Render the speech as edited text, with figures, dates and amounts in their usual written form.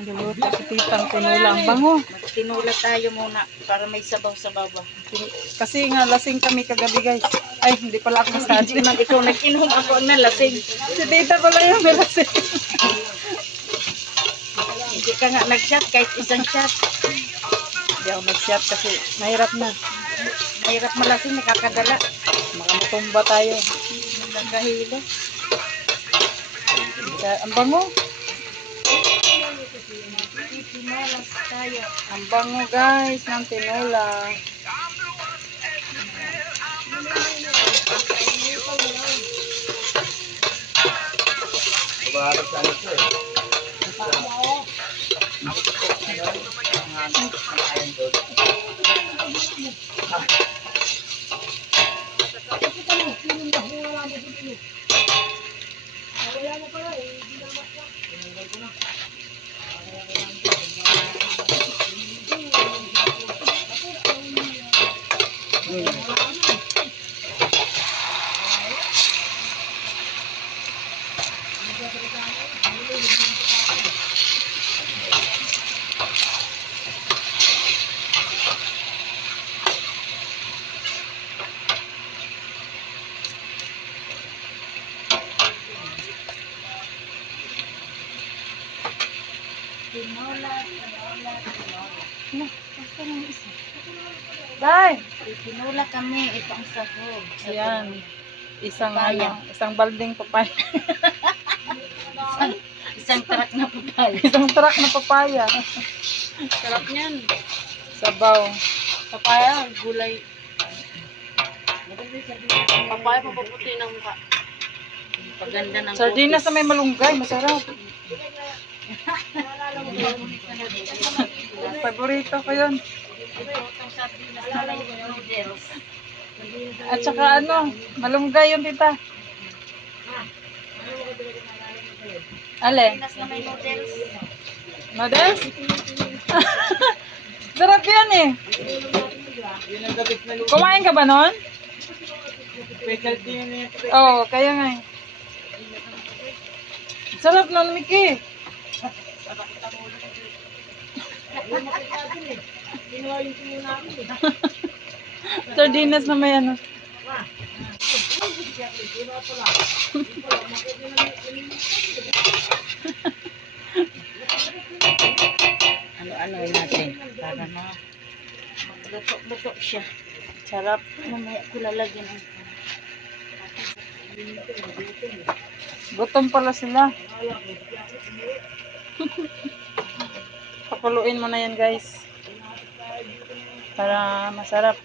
Luluto si titang tinola. Ang bango. Magtinula tayo muna para may sabaw sa baba. Kasi nga lasing kami kagabi guys. Ay, hindi pala ako massage. Hindi man ikaw nag-inom, ako ang nalasing. Si tita pala yung nalasing. Hindi ka nga nag-shot kahit isang shot. Hindi ako nag-shot kasi mahirap na. Mahirap malasing, nakakadala. Makamutumba tayo. Nagkahilo. Ang bango. Tinolas tayo. Ang bango guys ng tinola. Tinola, tinola, tinola. Basta ng isa. Dai! Tinula kami, ito ang sahog. Ayan. Isang Papaya. isang balding papaya. Isang truck na papaya. Isang truck na papaya. Sarap niyan. Sabaw. Papaya, gulay. Papaya, papaputi ng mukha. Paganda ng Sardinas na may malunggay, masarap. Paborito ko yun. Itong sardinas na may noodles. At saka ano, malunggay yun tita. Ale? Sardinas na may noodles. Noodles? Sarap yan eh. Kumain ka ba nun? Specialty yun eh. Oo, kaya nga eh. Sarap nun, Miki. Sardinas na may ano. Ano natin para na magluto-luto siya. Sarap. Mamaya ko lalagyan ang Gutom pala sila. Pakuluin mo na yan guys. Para masarap.